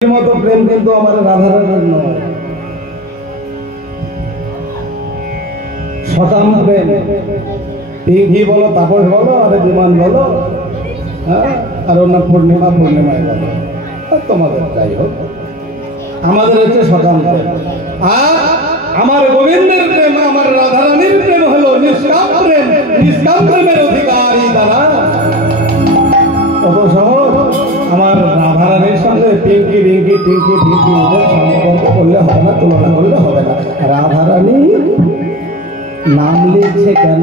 মতো প্রেম কিন্তু আমার রাধারানীর নয়, শতাম প্রেম। পিঙ্কি বলো, তাপস বলো, আর বিমান বলো, হ্যাঁ, আর অন্য পূর্ণিমায় বলো, তোমাদের যাই হোক, আমাদের হচ্ছে শতাম প্রেম। আর আমার গোবিন্দের প্রেম, আমার রাধারানীর প্রেম হলো নিষ্কাম প্রেম। নিষ্কাম প্রেমের অধিকারী তারা। কত সহজ। আমার রাধারানীর সঙ্গে পিঙ্কি রিঙ্কি টিঙ্কি টিঙ্কি ওদের সম্পর্ক করলে হবে না, তুলনা করলে হবে না। রাধারানী নাম লিখছে কেন?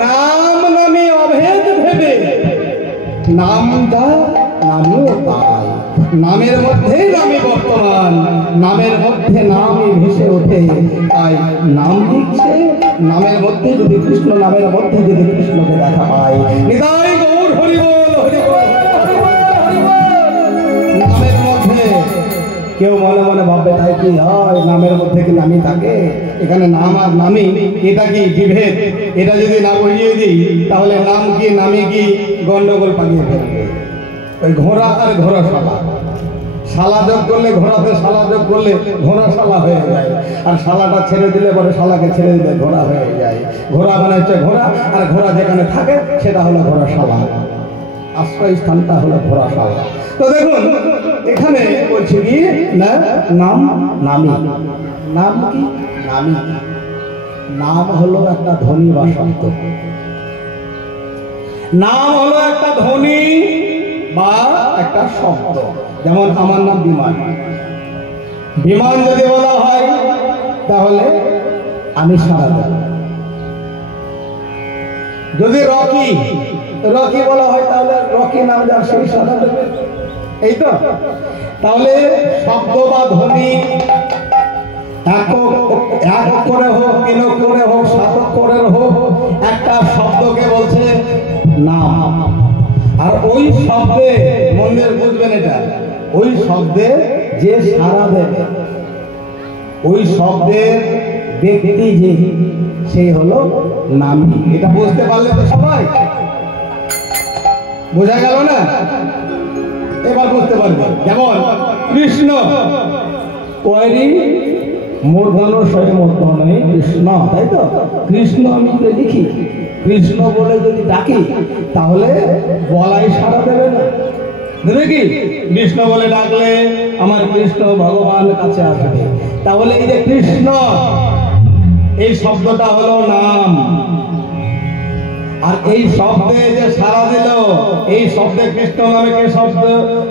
নাম নামে অভেদ ভেবে নামটা নামিও তাই। নামের মধ্যেই নামে বর্তমান, নামের মধ্যে নামই ভেসে ওঠে, তাই নাম লিখছে। নামের মধ্যে যদি কৃষ্ণ, নামের মধ্যে যদি কৃষ্ণকে দেখা পায়, নিতাই গৌর হরি বল, হরি বল, নামের মধ্যে কেউ মনে মনে ভাববে তাই কি হয়, নামের মধ্যে কি নামই থাকে? এখানে নাম আর নামি এটা কি বিভেদ? এটা যদি না বুঝিয়ে দিই তাহলে নাম কি নামি কি গন্ডগোল পাকিয়ে ফেলবে। ওই ঘোড়া আর ঘোড়াশালা, শালা যোগ করলে ঘোড়াতে শালা যোগ করলে ঘোড়া শালা হয়ে যায়, আর শালাটা ছেড়ে দিলে পরে শালাকে ছেড়ে দিলে ঘোড়া হয়ে যায়। ঘোড়া মানে হচ্ছে ঘোড়া, আর ঘোড়া যেখানে থাকে সেটা হলো ঘোড়াশালা, আশ্রয় স্থানটা হলো ঘোড়াশালা। তো দেখুন এখানে বলছি কি না, নাম নামি। নাম কি? নামি। নাম হলো একটা ধ্বনি বা শব্দ। নাম হলো একটা ধ্বনি বা একটা শব্দ। যেমন আমার নাম বিমান। বিমান যদি বলা হয় তাহলে আমি সাড়া দেব। যদি রকি রকি বলা হয় তাহলে রকি নাম যার সেই সাড়া দেবে, এই তো। তাহলে শব্দ বা ধ্বনি এক করে হোক, তিন করে হোক, সাত করে হোক, একটা শব্দকে বলছে নাম। আর ওই শব্দে, মনের বুঝবেন এটা, ওই শব্দে যে সাড়া দেবে, ওই শব্দের ব্যক্তি যে, সেই হলো নামী। এটা বুঝতে পারলে তো সবাই বোঝা গেল না? এবার বুঝতে পারবে। যেমন কৃষ্ণ, ওয়ারি মূর্ধন্য স্বয়ং কৃষ্ণ, তাই তো? কৃষ্ণ আমি যে লিখি, কৃষ্ণ বলে যদি ডাকি তাহলে বলাই সাড়া দেবে না, দেবে কি? কৃষ্ণ বলে ডাকলে আমার কৃষ্ণ ভগবান কাছে আসবে। তাহলে এই যে কৃষ্ণ, এই শব্দটা হলো নাম। আর এই শব্দে যে সাড়া দিল, এই শব্দে কৃষ্ণ নামে কে শব্দ,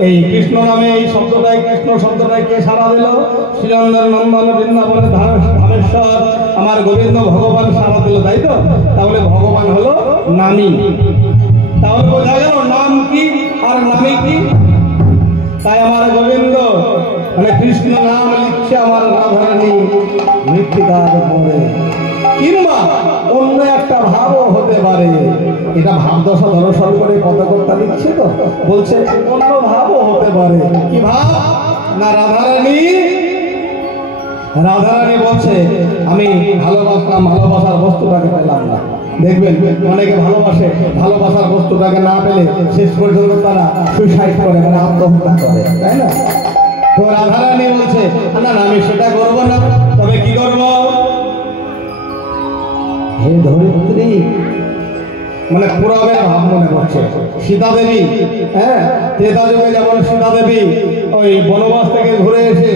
এই কৃষ্ণ নামে এই শব্দটাই, কৃষ্ণ শব্দটাই কে সাড়া দিল? শ্রীনন্দন নন্দন বৃন্দাবনের ধামেশ্বর আমার গোবিন্দ ভগবান সাড়া দিল, তাই তো? তাহলে ভগবান হলো নামী। তাহলে বোঝা গেল নাম কি আর নামী কি। তাই আমার গোবিন্দ মানে কৃষ্ণ নাম লিখছে আমার রাধারানী মৃত্তিকার উপরে। কিংবা অন্য একটা ভাবও হতে পারে, এটা ভাবদশা দর্শন করে পদকর্তা লিখছে, তো বলছে অন্য ভাবও হতে পারে। কি ভাব? না রাধারানী, রাধারানী বলছে আমি ভালোবাসলাম, ভালোবাসার বস্তুটাকে পেলাম না। দেখবেন অনেকে ভালোবাসে, ভালোবাসার বস্তুটাকে না পেলে শেষ পর্যন্ত তারা সুইসাইড করে, মানে আত্মহত্যা করে, তাই না? তো রাধারানী বলছে না না, আমি সেটা করবো না। তবে কি করবো? হে ধরিত্রী, মানে পুরাবের ভাব মনে করছে। সীতা দেবী, হ্যাঁ, ত্রেতা যুগে যেমন সীতা দেবী ওই বনবাস থেকে ঘুরে এসে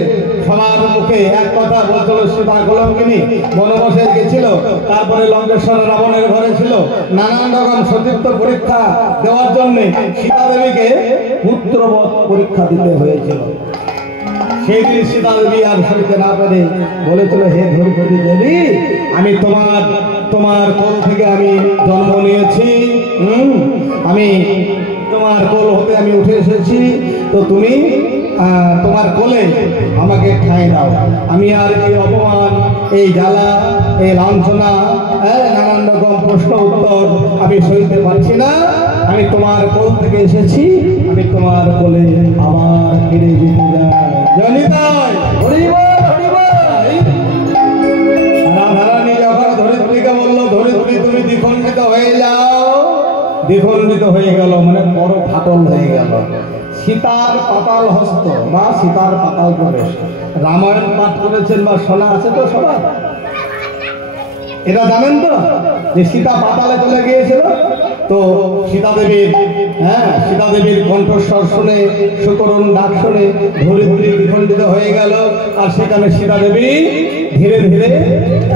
সবার মুখে এক কথা বলছিল, সীতা কলঙ্কিনী বনবাসে গেছিল, তারপরে লঙ্কেশ্বরে রাবণের ঘরে ছিল, নানান রকম সতীর্থ পরীক্ষা দেওয়ার জন্য সীতা দেবীকে পুত্রবৎ পরীক্ষা দিতে হয়েছিল। সেই দিন সীতা দেবী আর সইতে না পেরে বলেছিল, হে ধরিত্রী দেবী, আমি তোমার কোল থেকে আমি জন্ম নিয়েছি, আমি তোমার কোল হতে আমি উঠে এসেছি, তো তুমি তোমার কোলে আমাকে ঠাঁই দাও। আমি আর এই অপমান, এই জ্বালা, এই লাঞ্ছনা, নানান রকম প্রশ্ন উত্তর আমি সইতে পারছি না। আমি তোমার কোল থেকে এসেছি, আমি তোমার কোলে আবার ফিরে যেতে চাই। জনিতাই হরি বল, হরি বল। রাধারানী যখন ধরিত্রীকে বললো, ধরিত্রী তুমি দ্বিখণ্ডিত হয়ে যাও, দ্বিখণ্ডিত হয়ে গেল, মানে বড় ফাটল হয়ে গেল। সীতার পাতাল হস্ত বা সীতার পাতাল প্রবেশ। রামায়ণ পাঠ করেছেন বা শোনা আছে তো সবার? এটা জানেন তো যে সীতা পাতালে চলে গিয়েছিল, তো সীতা দেবীর সীতা দেবীর কণ্ঠস্বর শুনে, সুকরুণ ডাক শুনে ধরিত্রী বিখণ্ডিত হয়ে গেল, আর সেখানে সীতা দেবী ধীরে ধীরে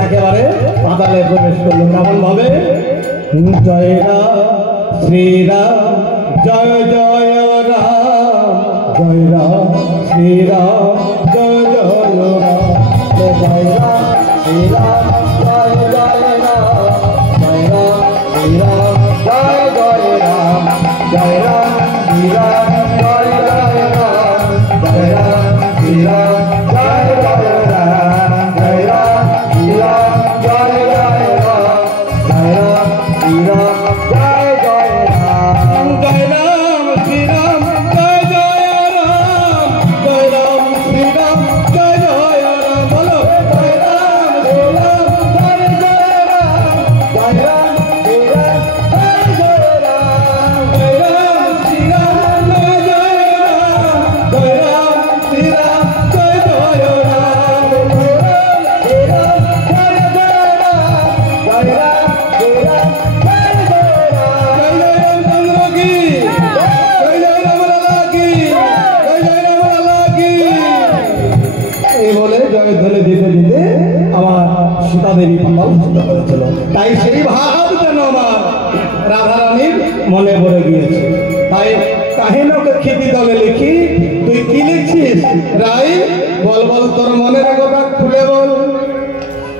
একেবারে পাতালে প্রবেশ করলো। কেমন ভাবে? জয় রাম শ্রীরাম জয় জয় রাম, জয় রাম শ্রীরাম জয় জয় রাম, জয় রাম শ্রীরাম জয় জয় রাম, জয় রাম শ্রীরাম জয় জয় রাম, জয় রাম শ্রীরাম জয় জয় রাম, জয় রাম শ্রীরাম জয় জয় রাম, জয় রাম শ্রীরাম জয় জয় রাম, জয় রাম শ্রীরাম জয় জয় রাম, জয় রাম শ্রীরাম জয় জয় রাম, জয় রাম শ্রীরাম জয় জয় রাম, বলো জয় রাম শ্রীরাম জয় জয় রাম, জয় রাম শ্রীরাম জয় জয় রাম, জয় রাম শ্রীরাম জয় জয় রাম, জয় রাম শ্রীরাম জয় জয় রাম, জয় রাম শ্রীরাম জয় জয় রাম, জয় রাম শ্রীরাম জয় জয় রাম, জয় জয় রামচন্দ্র কি, জয় জয় রাম লালা কি, জয় জয় রাম লালা কি। এই বলে জয়ধ্বনি দিতে দিতে আমার সীতা দেবী পাতাল হস্ত করেছিল। তাই সেই ভাব যেন আমার রাধারানীর মনে পড়ে গিয়েছে। তাই কাহিনীকে খিতি দলে লিখি, তুই কি লিখছিস রাই? বল বল তোর মনের কথা খুলে বল।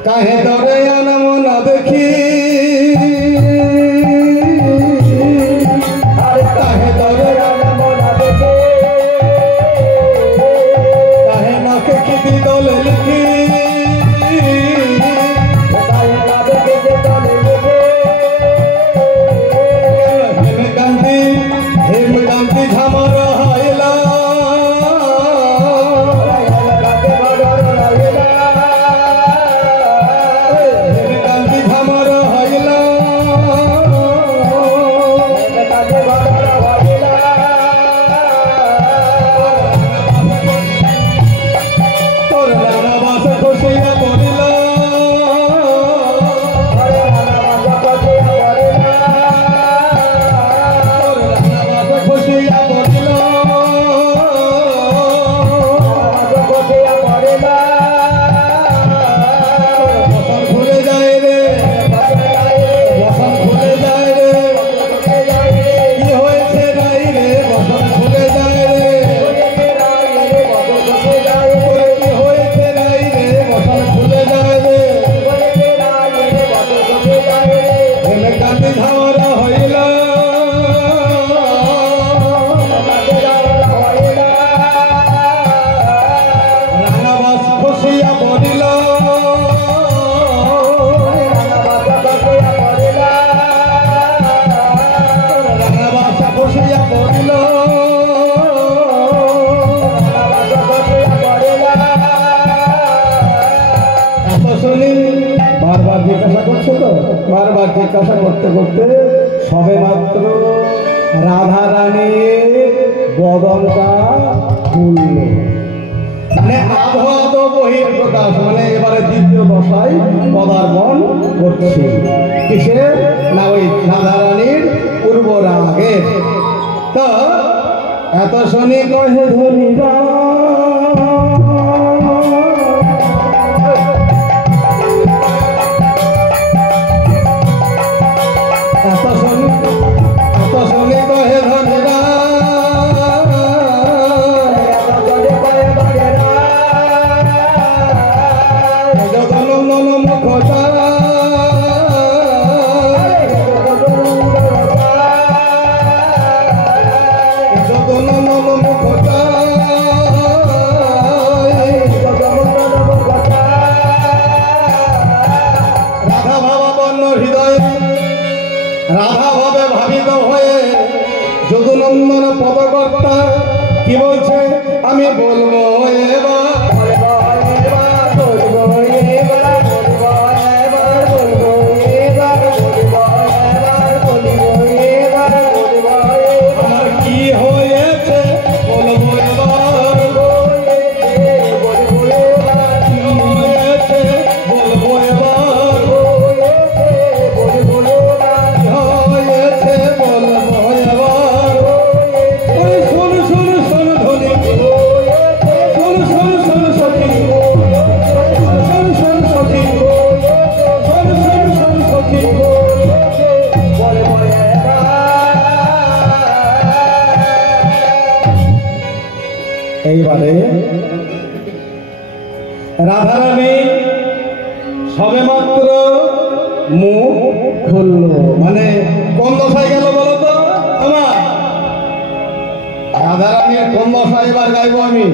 কাহে দরে আনম না দেখি, আরে কাহে দরে আনম না দেখি, কাহে নাকে খিতি দলে লিখি, কাহে না দেখে যে দলে লিখে, হেমকান্তি হেমকান্তি ঝামর হাইলা, হেমকান্তি ঝামর হাইলা, তোর রানা বাসে খুশিয়া পড়িলা, তোর রানা বাসে খুশিয়া পড়িলা, বসন খুলে যায় রে, বসন খুলে যায় রে, কি হয়েছে রাই রে, বসন খুলে যায় রে, কি হয়েছে রাই রে, বসন খুলে যায় রে, হেমকান্তি ঝামর হইলা, রাঙাবাস খুশিয়া পড়িলা, রাঙাবাস খুশিয়া পড়িলা, এত শুনি বারবার জিজ্ঞাসা করছো তো, বারবার জিজ্ঞাসা করতে করতে সবে মাত্র রাধা রানীর বদনটা খুলল, মানে আধো আধো বহির প্রকাশ, মানে এবারে দ্বিতীয় দশায় পদার্পণ করছি। কিসের? না ওই রাধা রানীর পূর্ব রাগের। তো এত শুনি কহে ধনীরা, এত শুনি কহে ধনীরা, জগনন্দন মুখটা, জগনন্দন মুখটা, রাধা ভাবাপন্ন হৃদয়ে, রাধা ভাবে ভাবিত হয়ে যদুনন্দন পদকর্তা কি বলছে? আমি বলবো এবার, আমার কি হয়েছে এইবারে রাধারানী সবে মাত্র মুখ খুললো, মানে কোন দশায় গেল বলো তো আমার? রাধারানীর কোন দশা এবার গাইবো আমি?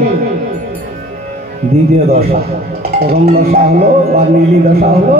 দ্বিতীয় দশা। প্রথম দশা হলো বা নীলি দশা হলো